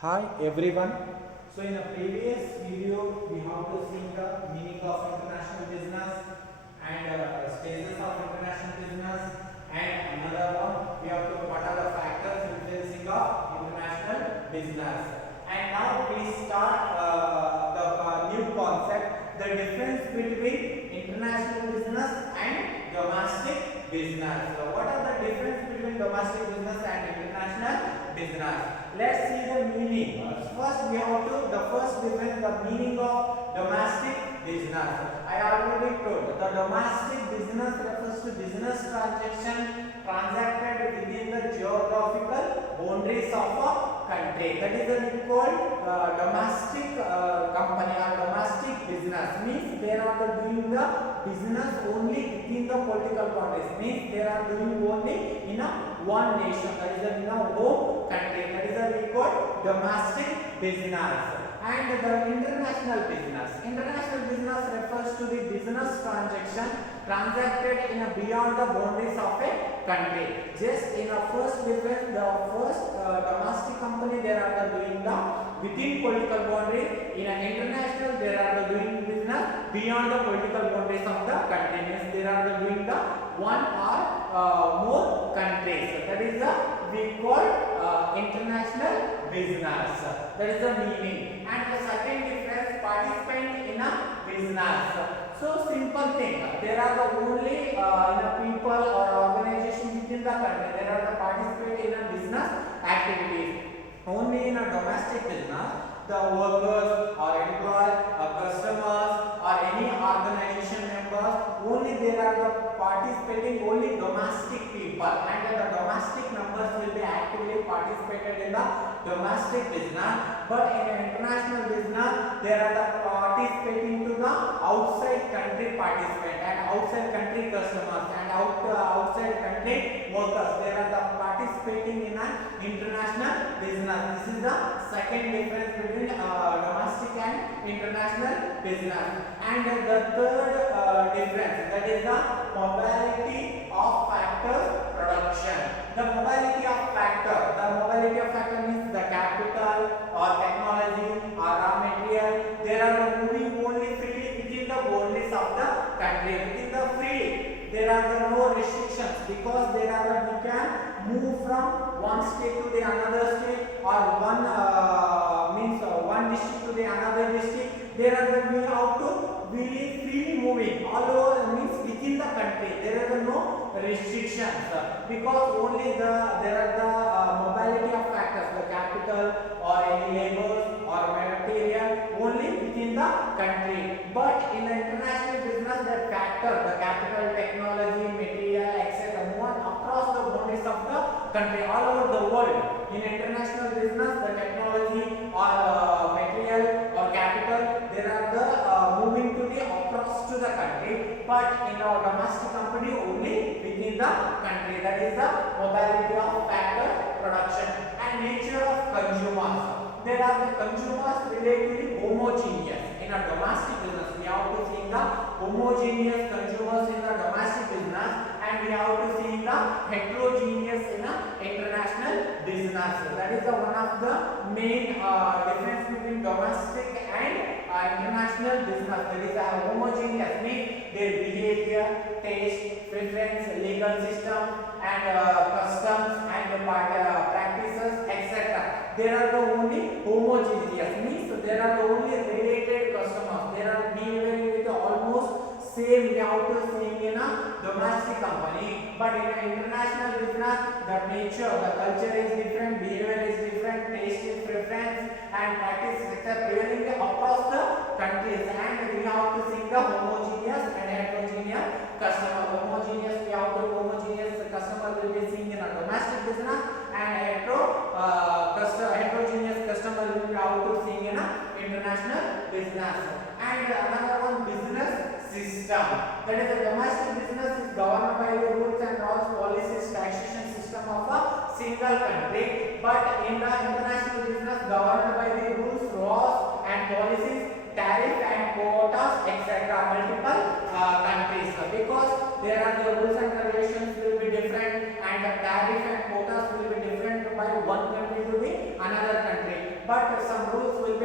Hi everyone. So in a previous video we have to see the meaning of international business and stages of international business, and another one we have to what are the factors influencing of international business. And now we start the new concept, the difference between international business and domestic business. So what are the difference between domestic business and international business? Let's see the meaning. First, we have to the first difference, the meaning of domestic business. I already told the domestic business refers to business transaction transacted within the geographical boundaries of a country. That is called domestic company or domestic business. Means they are doing the business only within the political boundaries. Means they are doing only in a one nation. That is in a home country. That is we call domestic business. And the international business. International business refers to the business transaction transacted in a beyond the boundaries of a country. Just in a first difference, the first domestic company they are doing the within political boundary. In an international, they are doing business beyond the political boundaries of the country. Means they are doing the one or more countries. So that is the we call international business. That is the meaning. And the second difference, participant in a business. So simple thing. There are the only in a people or organization within the country. There are the participate in a business activities. Only in a domestic business, the workers or employees or customers or any organization members, only there are the participating only domestic people, and the domestic members will be actively participated in the domestic business. But in an international business, there are the participating to the outside country participant and outside country customers and outside country workers. They are the participating in an international business. This is the second difference between domestic and international business. And the third difference, that is the mobility of factor production. The mobility of factor means the capital or technology or raw material. They are moving only freely within the boundaries of the country. Within the free, there are no restrictions, because there are we can move from one state to the another state, or one one district to the another district. There are the we have to be freely moving all over, means within the country. There are no restrictions because only there are the mobility of factors, the capital or any labor or material only within the country. But in the international business, the factor, the capital, technology, material, etc. move on across the boundaries of the country, all over the world. In international business, the technology or material or capital, there are the moving to the across to the country. But in our domestic company, only within the country. That is the mobility of factor production. And nature of consumers. There are the consumers relatively homogeneous. In a domestic business, we have to see the homogeneous consumers in the domestic business, and we have to see the heterogeneous in a international business. That is the one of the main difference between domestic and international business. That is a homogeneous, means their behavior, taste, preference, legal system, and customs and practices, etc. There are the only homogeneous, means there are the only related customers. There are behaving with almost same we have to see in a domestic company. But in an international business, the nature, the culture is different, behavior is different, taste is preference, and practice etc. prevailing across the countries. And we have to see the homogeneous and heterogeneous customer. Homogeneous, we have to homogeneous customer will be seen in a domestic business, and heterogeneous customer will be out to see in a international business. And another one, business system. That is, a domestic business is governed by the rules and laws, policies, taxation system of a single country. But in the international business, governed by the rules, laws, and policies, tariff and quotas, etc. multiple countries, because there are the rules and regulations will be different, and the tariff and quotas will be different by one country to the another country. But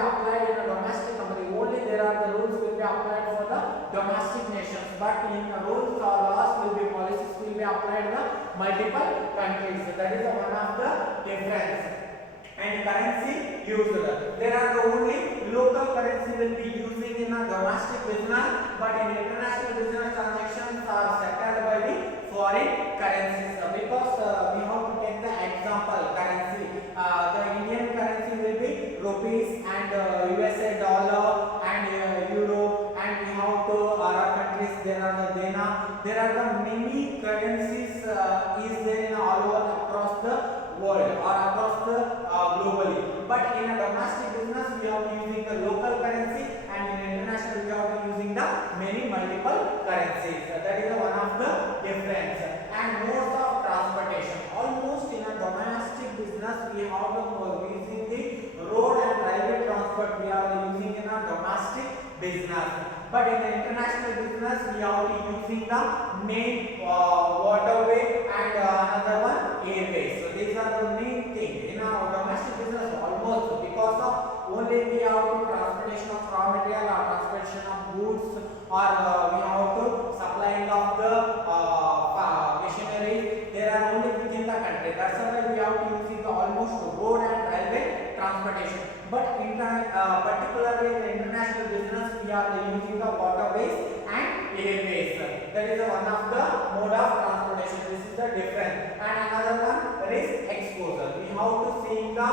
applied in a domestic company. Only there are the rules will be applied for the domestic nations, but in the rules or laws will be policies will be applied in the multiple countries. So that is one of the difference. And currency used, there are the only local currency will be using in a domestic business, but in international business transactions are settled by the foreign currencies. Because we have to take the example currency. The Indian currency will be rupees and USA dollar and euro, and we have to Arab countries there are the dena. There are the many currencies is there in all over across the world or across the globally. But in a domestic business we are using the local currency, and in international we are using the many multiple currencies. That is one of the difference. And modes of transportation. Almost in a domestic business we have using the road and railway transport we are using in a domestic business. But in the international business we are using the main waterway and another one airways. So these are the main thing in our domestic business almost, because of only we have to transportation of raw material or transportation of goods, or we have to supplying of the machinery. There are only within the country. That's why we have to using the almost road and railway transportation. But in particularly in the international business we are using the waterways and airways. That is one of the mode of transportation. This is the difference. And another one, risk exposure. We have to see the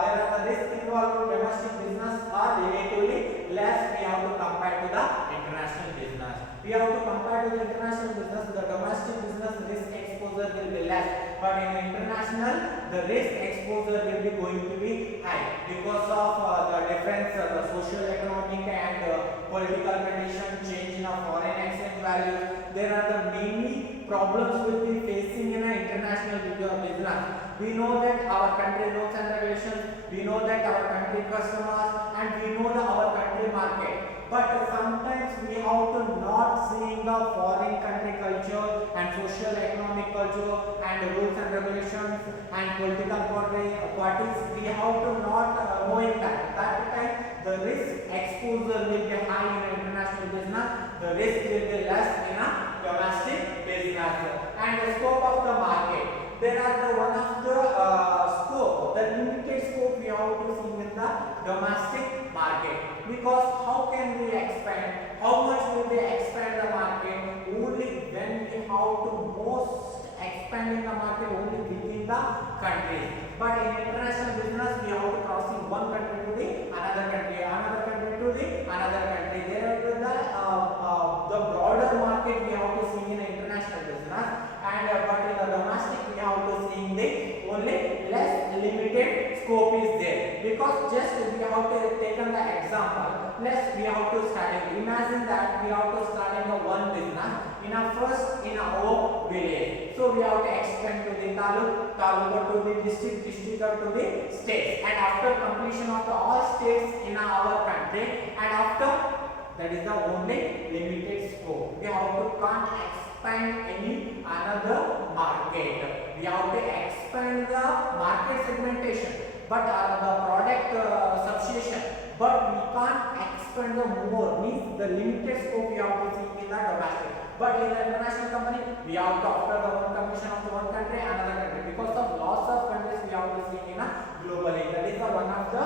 there are the risk involved in domestic business are relatively less. We have to compare to the international business. We have to compare to the international business. The domestic business risk exposure will be less, but in international the risk exposure will be going to be high because of the difference, the social, economic and political condition, change in foreign exchange value. There are the many problems will be facing in an international business. We know that our country rules and regulations, we know that our country customers, and we know our country market. But sometimes we have to not seeing the foreign country culture and social economic culture and rules and regulations and political parties. We have to not knowing that. That time the risk exposure will be high in international business. The risk will be less in a domestic business. And the scope of the market. There are the one of the scope, the limited scope we have to see in the domestic market. Because how can we expand? How much will we expand the market? Only when we have to most expand in the market only within the country. But in international business we have to crossing one country to the another country, another country to the another country. There is the broader market we have to see in international business, and but in the domestic we have to see the only less limited scope is there. Because just we have to taken the example, we have to start. Imagine that we have to start in a one business in a first in our village. So we have to expand to the taluk to the district to the states, and after completion of the all states in our country, and after that is the only limited scope. We have to can't expand any another market. We have to expand the market segmentation, but the product substitution. But we can't expand the more, means the limited scope we have to see in the domestic. But in the international company, we have to after the one completion of the one country, another country. Because of lots of countries we have to see in a globally. That is the one of the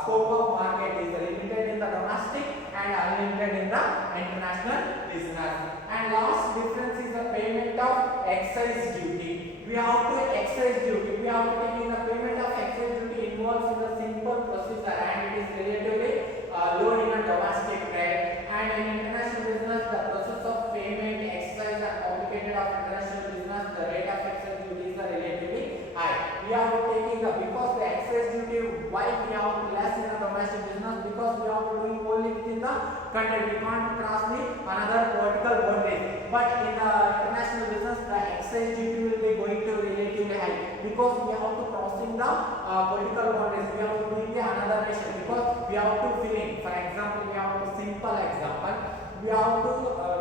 scope of market is limited in the domestic and unlimited in the international business. And last difference is the payment of excise duty. We have to excise duty. We have to take in the payment of excise duty involves in the simple procedure, and it is relatively low in a domestic trade. And in international business, the process of payment, excise, and complicated of international business, the rate of excise duty is relatively high. We have to take in the because the excise duty, why we have to less in the domestic business, because we have to doing only within the country. We can't cross the another vertical boundaries. But in the international business, the excise duty will be going to relatively high, because we have to crossing the political boundaries. We have to doing the another nation, because we have to fill in. For example, we have a simple example. We have to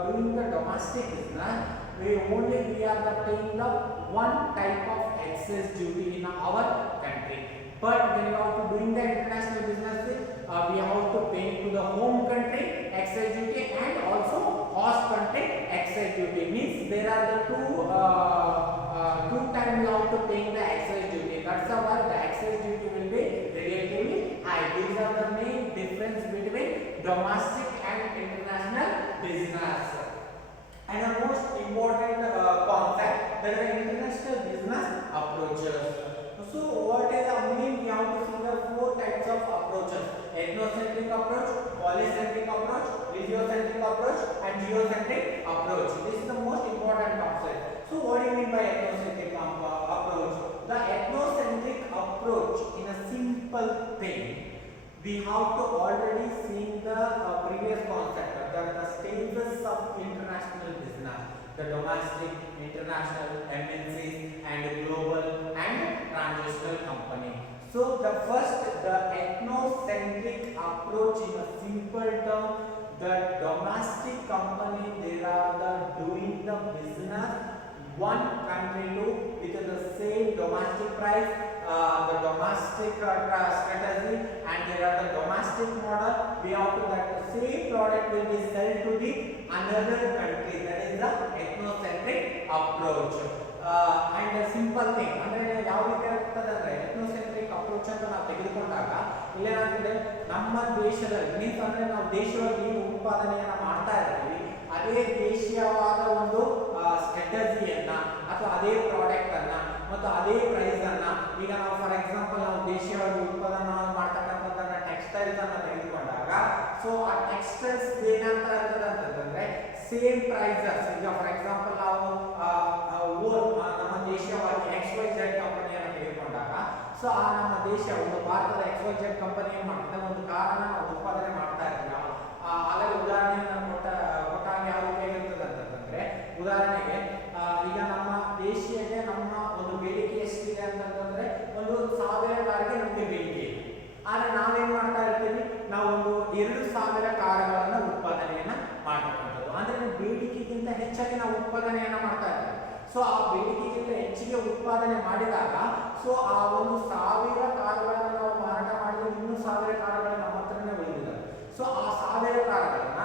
doing the domestic business. We are paying the one type of excess duty in our country. But when you are doing the international business, we have to pay to the home country excise duty and also host country excise duty. Means there are the two times you have to pay the excise duty. That's why the excise duty will be relatively high. These are the main difference between domestic and international business. And the most important concept, that is international business approaches. So what is the main? We have to see the four types of approaches: ethnocentric approach, polycentric approach, regiocentric approach, and geocentric approach. This is the most important concept. So what do you mean by ethnocentric approach? The ethnocentric approach, in a simple thing, we have to already seen the previous concept, that the stages of international business, the domestic, international, MNCs, and global and transnational company. So the first, the ethnocentric approach, in a simple term, the domestic company, they are the doing the business one country to with the same domestic price, the domestic strategy, and there are the domestic model. We have to that the same product will be sold to the another country. That is the ethnocentric approach. And a simple thing, ಅಂದ್ರೆ ಯಾವ ರೀತಿ ಆಗ್ತದೆ ಅಂದ್ರೆ ethnocentric approach ಅಂತ ನಾವು ತೆಗೆದುಕೊಂಡಾಗ ಇಲ್ಲೇನಾಗ್ತದೆ, ನಮ್ಮ ದೇಶದಲ್ಲಿ ಮೀನ್ಸ್ ಅಂದ್ರೆ ನಾವು ದೇಶದಲ್ಲಿ ಏನು ಉತ್ಪಾದನೆಯನ್ನ ಮಾಡ್ತಾ ಇರ್ತೀವಿ ಅದೇ ದೇಶೀಯವಾದ ಒಂದು ಸ್ಟ್ರಾಟಜಿಯನ್ನ ಅಥವಾ ಅದೇ ಪ್ರಾಡಕ್ಟ್ ಅನ್ನ ಮತ್ತು ಅದೇ ಪ್ರೈಸ್ ಅನ್ನ, ಈಗ ನಾವು ಫಾರ್ ಎಕ್ಸಾಂಪಲ್ ನಾವು ದೇಶೀಯವಾಗಿ ಉತ್ಪಾದನೆ ಮಾಡ್ತಕ್ಕಂಥದ್ದನ್ನ ಟೆಕ್ಸ್ಟೈಲ್ಸ್ ಅನ್ನ ತೆಗೆದುಕೊಂಡಾಗ, ಸೊ ಆ ಟೆಕ್ಸ್ಟೈಲ್ಸ್ ಏನಂತ ಇರ್ತದೆ ಅಂತಂದ್ರೆ ಸೇಮ್ ಪ್ರೈಸಸ್. ಈಗ ಫಾರ್ ಎಕ್ಸಾಂಪಲ್ ನಾವು ನಮ್ಮ ದೇಶೀಯವಾಗಿ XYZ ಕಂಪನಿಯನ್ನು ತೆಗೆದುಕೊಂಡಾಗ, ಸೊ ಆ ನಮ್ಮ ದೇಶ ಒಂದು ಭಾರತದ XYZ ಕಂಪನಿ ಏನು ಮಾಡ್ತದೆ, ಒಂದು ಕಾರನ್ನ ನಾವು ಉತ್ಪಾದನೆ ಮಾಡ್ತಾ ಇರ್ತೀವಿ. ಹಾಗಾಗಿ ಉದಾಹರಣೆಯನ್ನು ಕೊಟ್ಟಾಗ ಯಾವ ರೀತಿ ಇರ್ತದೆ ಅಂತಂದ್ರೆ, ಉದಾಹರಣೆಗೆ ಈಗ ನಮ್ಮ ದೇಶೀಯಗೆ ನಮ್ಮ ಒಂದು ಬೇಡಿಕೆ ಎಷ್ಟಿದೆ ಅಂತಂದ್ರೆ ಒಂದು 1000 ಕಾರಿಗೆ ನಮಗೆ ಬೇಡಿಕೆ ಇದೆ. ಆದ್ರೆ ನಾವೇನ್ ಮಾಡ್ತಾ ಇರ್ತೀವಿ, ನಾವು ಒಂದು 2000 ಕಾರುಗಳನ್ನ ಉತ್ಪಾದನೆಯನ್ನ ಮಾಡ್ತಕ್ಕಂಥದ್ದು. ಅಂದ್ರೆ ಬೇಡಿಕೆಗಿಂತ ಹೆಚ್ಚಾಗಿ ನಾವು ಉತ್ಪಾದನೆಯನ್ನ ಮಾಡ್ತಾ ಇರ್ತೀವಿ. ಸೊ ಆ ಬೇಡಿಕೆಗಿಂತ ಹೆಚ್ಚಿಗೆ ಉತ್ಪಾದನೆ ಮಾಡಿದಾಗ, ಸೊ ಆ ಒಂದು 1000 ಕಾರುಗಳನ್ನ ನಾವು ಮಾರಾಟ ಮಾಡಿದ್ರೆ ಇನ್ನೂ 1000 ಕಾರುಗಳು ನಮ್ಮ ಹತ್ರನೇ ಉಳಿದಿದೆ. ಸೊ ಆ 1000 ಕಾರುಗಳನ್ನ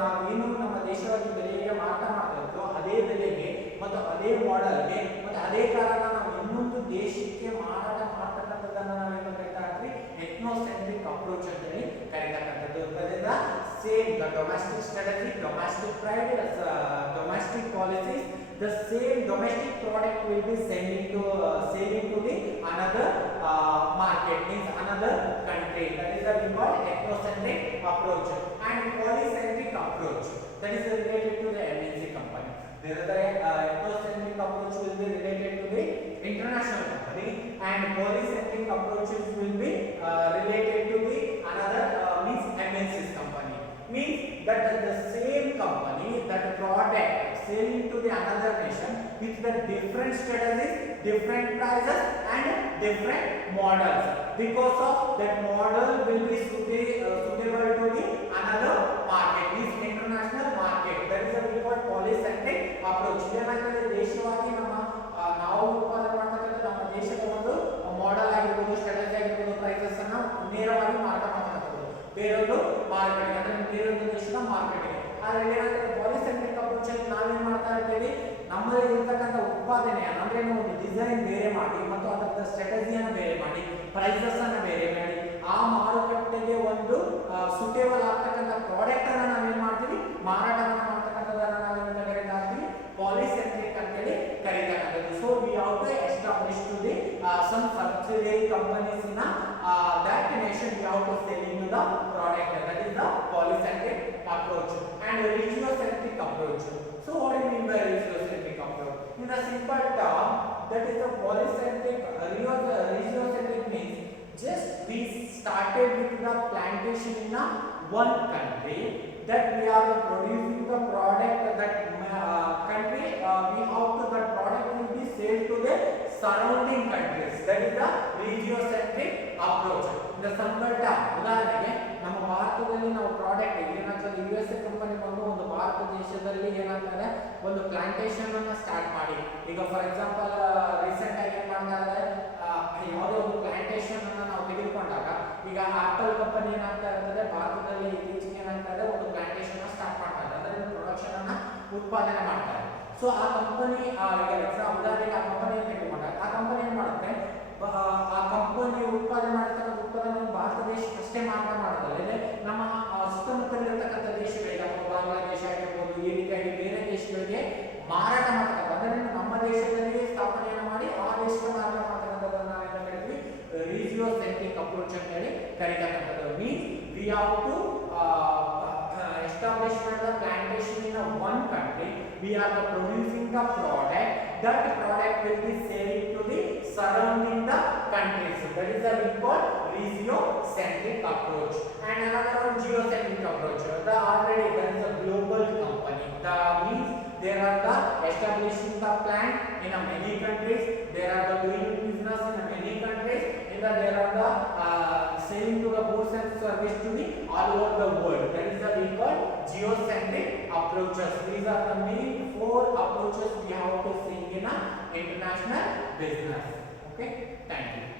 ನಾವೇನು ನಮ್ಮ ದೇಶವಾಗಿ ಬೆಲೆಗೆ ಮಾರಾಟ ಮಾಡ್ತಿರ್ತೀವೋ ಅದೇ ಬೆಲೆಗೆ ಮತ್ತು ಅದೇ ಮಾಡೆಲ್ಗೆ ಮತ್ತು ಅದೇ ಕಾರನ್ನ ನಾವು ಇನ್ನೊಂದು ದೇಶಕ್ಕೆ ಮಾರಾಟ ಮಾಡ್ತಕ್ಕಂಥದ್ದನ್ನ ನಾವೇನು ಕರಿತಾ ಇರ್ತೀವಿ, ethnocentric approach ಅಂತ ಹೇಳಿ ಕರೀತಕ್ಕಂಥದ್ದು. ಅದರಿಂದ same the domestic strategy, domestic pride, domestic policies, the same domestic product will be selling to the another market, means another country. That is the called ethnocentric approach. And polycentric approach, that is related to the MNC company. There is the ethnocentric approach will be related to the international company, and polycentric approaches will be related to the another means MNC's company. Means that the same company, that product selling to the another nation with the different strategies, different prices, and different models. Because of that model will be suitable to the another market, means international market. That is what we call polycentric approach. ಏನಾಗ್ತದೆ, ದೇಶವಾಗಿ ನಾವು ಉತ್ಪಾದನೆ ಮಾಡ್ತಕ್ಕಂಥ ನಮ್ಮ ದೇಶದ ಒಂದು model ಆಗಿರ್ಬೋದು, strategy ಆಗಿರ್ಬೋದು, ಪ್ರೈಸಸ್ ಅನ್ನ ನೇರವಾಗಿ ಮಾರಾಟ ಮಾಡ್ತಕ್ಕಂಥದ್ದು ಬೇರೊಂದು ಮಾರ್ಕೆಟ್, ಅಂದ್ರೆ ಬೇರೊಂದು ದೇಶದ ಮಾರ್ಕೆಟ್ಗೆ. ಆದ್ರೆ ಏನಾಗ್ತದೆ, ಪಾಲಿಸೆಂಟ್ರಿಕ್ ಅಪ್ರೋಚ್ ಅಲ್ಲಿ ನಾವೇನ್ ಮಾಡ್ತಾ ಇರ್ತೀವಿ, ನಮ್ಮಲ್ಲಿ ಇರ್ತಕ್ಕಂಥ ಉತ್ಪಾದನೆಯನ್ನು ಅಂದ್ರೆ ಒಂದು ಡಿಸೈನ್ ಬೇರೆ ಮಾಡಿ ಮತ್ತು ಅದರ ಸ್ಟ್ರಾಟಜಿಯನ್ನು ಬೇರೆ ಮಾಡಿ, ಪ್ರೈಸಸ್ ಅನ್ನ ಬೇರೆ ಮಾಡಿ, ಆ ಮಾರುಕಟ್ಟೆಗೆ ಒಂದು ಸೂಟೇಬಲ್ ಆಗ್ತಕ್ಕಂಥ ಪ್ರಾಡಕ್ಟ್ ಅನ್ನ ನಾವೇನ್ ಮಾಡ್ತೀವಿ, ಮಾರಾಟವನ್ನ ಮಾಡ್ತಕ್ಕಂಥದ್ದನ್ನ ನಾವೇನು ಕರೀತಾ ಇರ್ತೀವಿ, ಪಾಲಿಸೆಂಟ್ರಿಕ್ ಅಂತೇಳಿ ಕರೀತಕ್ಕಂಥದ್ದು. So we have to establish to the some subsidiary companies in that nation we have to selling the product. That is the polycentric approach. And regiocentric approach. So what do you mean by regiocentric approach? In a simple term, that is the polycentric. Regiocentric means just we started with the plantation in one country, that we are producing the product that country, we have to that product will be sold to the surrounding countries. That is the regiocentric approach. In the simple term, ಉದಾಹರಣೆಗೆ ನಮ್ಮ ಭಾರತದಲ್ಲಿ ನಾವು product ಏನಾಗ್ತದೆ, USA company ಬಂದು ಒಂದು ಭಾರತ ದೇಶದಲ್ಲಿ ಏನಾಗ್ತದೆ ಒಂದು ಪ್ಲಾಂಟೇಶನ್ ಅನ್ನ ಸ್ಟಾರ್ಟ್ ಮಾಡಿ, ಈಗ ಫಾರ್ ಎಕ್ಸಾಂಪಲ್ ರೀಸೆಂಟ್ ಆಗಿ ಏನ್ ಮಾಡ್ತಾ ಇದ್ದಾರೆ, ಯಾವುದೋ ಒಂದು ಪ್ಲಾಂಟೇಶನ್ ಅನ್ನ ನಾವು ತೆಗೆದುಕೊಂಡಾಗ, ಈಗ ಆಪಲ್ ಕಂಪನಿ ಏನಾಗ್ತಾ ಇರ್ತದೆ ಭಾರತದಲ್ಲಿ ಇತ್ತೀಚೆಗೆ ಏನಾಗ್ತಾ ಇದೆ ಒಂದು ಪ್ಲಾಂಟೇಶನ್ ಸ್ಟಾರ್ಟ್ ಮಾಡ್ತಾ ಇದೆ ಅಂದ್ರೆ ಪ್ರೊಡಕ್ಷನ್ ಅನ್ನ ಉತ್ಪಾದನೆ ಮಾಡ್ತಾರೆ. ಸೊ ಆ ಕಂಪನಿ ಉದಾಹರಣೆಗೆ ಆ ಕಂಪನಿ ತೆಗೆದುಕೊಂಡಾಗ ಆ ಕಂಪನಿ ಏನ್ ಮಾಡುತ್ತೆ ಆ ಕಂಪನಿ ಉತ್ಪಾದನೆ ಮಾಡಿರ್ತಕ್ಕಂಥ ಉತ್ಪಾದನೆ ಭಾರತ ದೇಶಕ್ಕಷ್ಟೇ ಮಾರಾಟ ಮಾಡೋದಲ್ಲ ನಮ್ಮ ಸುತ್ತಮುತ್ತಲಿರ್ತಕ್ಕಂಥ ದೇಶಗಳಿಗೆ ಬಾಂಗ್ಲಾದೇಶ ಆಗಿರ್ಬೋದು ಈ ರೀತಿಯಾಗಿ ಬೇರೆ ದೇಶಗಳಿಗೆ ಮಾರಾಟ ಮಾಡ್ತಾರೆ. ಅಂದ್ರೆ ನಮ್ಮ ದೇಶದಲ್ಲಿ ಸ್ಥಾಪನೆಯನ್ನು ಮಾಡಿ ಆ ದೇಶಕ್ಕೆ ಮಾರಾಟ ಮಾಡ್ತಕ್ಕಂಥದ್ದನ್ನ ನಾವೇನು ಕರಿತೀವಿ ರೀಜಿಯೋ ಸೆಂಟ್ರಿಕ್ ಅಪ್ರೋಚ್ ಅಂತ ಹೇಳಿ ಕರೀತಕ್ಕಂಥದ್ದು. Means we have to establishment the plantation in one country, we are producing the product, that product will be selling to the surrounding the countries. That is the we call regiocentric approach. And another one geocentric approach. The already there is a global company. The means there are the establishing the plant in a many countries. There are the doing business in a many countries. In the there are the selling to the goods and service to the all over the world. That is the we call geocentric approaches. These are the main 4 approaches we have to see in a international business. Okay, thank you.